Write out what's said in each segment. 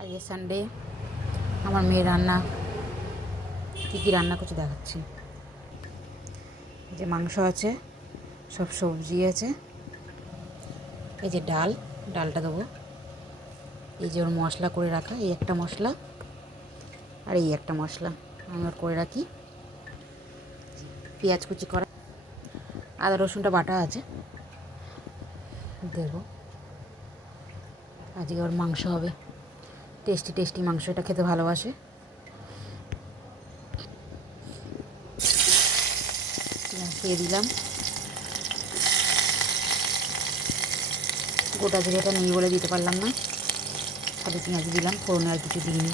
আজকে সানডে, আমার মেয়ে রান্না কী রান্না করছে দেখাচ্ছি। এই যে মাংস আছে, সব সবজি আছে, এই যে ডালটা দেবো, এই যে ওর মশলা করে রাখা, এই একটা মশলা আর এই একটা মশলা আমি ওর করে রাখি। পেঁয়াজ কুচি করা, আদা রসুনটা বাটা আছে, দেবো। আজকে ওর মাংস হবে, টেস্টি মাংস, এটা খেতে ভালোবাসে। দিয়ে দিলাম, গোটা জিরেটা নেই বলে দিতে পারলাম না, খালি পেঁয়াজ দিলাম, ফোড়নে আর কিছু দিইনি।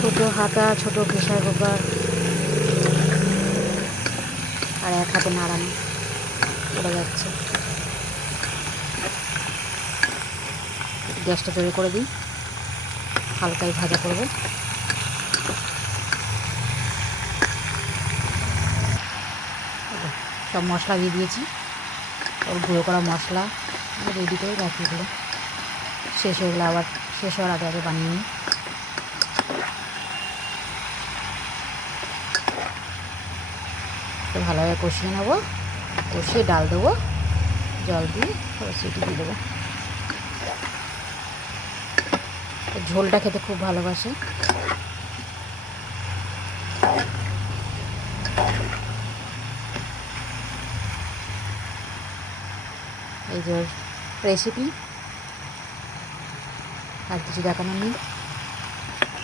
ছোটো হাতা, ছোটো প্রেশার কুকার, আর এক হাতে নাড়ানো পড়ে যাচ্ছে। গ্যাসটা জোরে করে দিই, হালকাই ভাজা করব। সব মশলা দিয়ে দিয়েছি, ওর গুঁড়ো করা মশলা রেডি করে রাখিয়ে দিল। শেষ হয়ে গেলে আবার শেষ হওয়ার আগে আগে বানিয়ে নিই। তো ভালোভাবে কষিয়ে নেবো, কষিয়ে ডাল দেবো, জল দিয়ে সিটি দিয়ে দেবো। ঝোলটা খেতে খুব ভালোবাসে। এই যে রেসিপি, আর কিছু দেখানো নেই।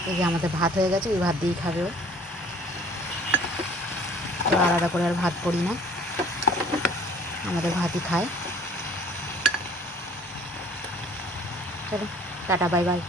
এই যে আমাদের ভাত হয়ে গেছে, এই ভাত দিয়েই খাবে ও, আলাদা করে আর ভাত করি না, আমাদের ভাতই খায়। চলো টাটা, বাই বাই।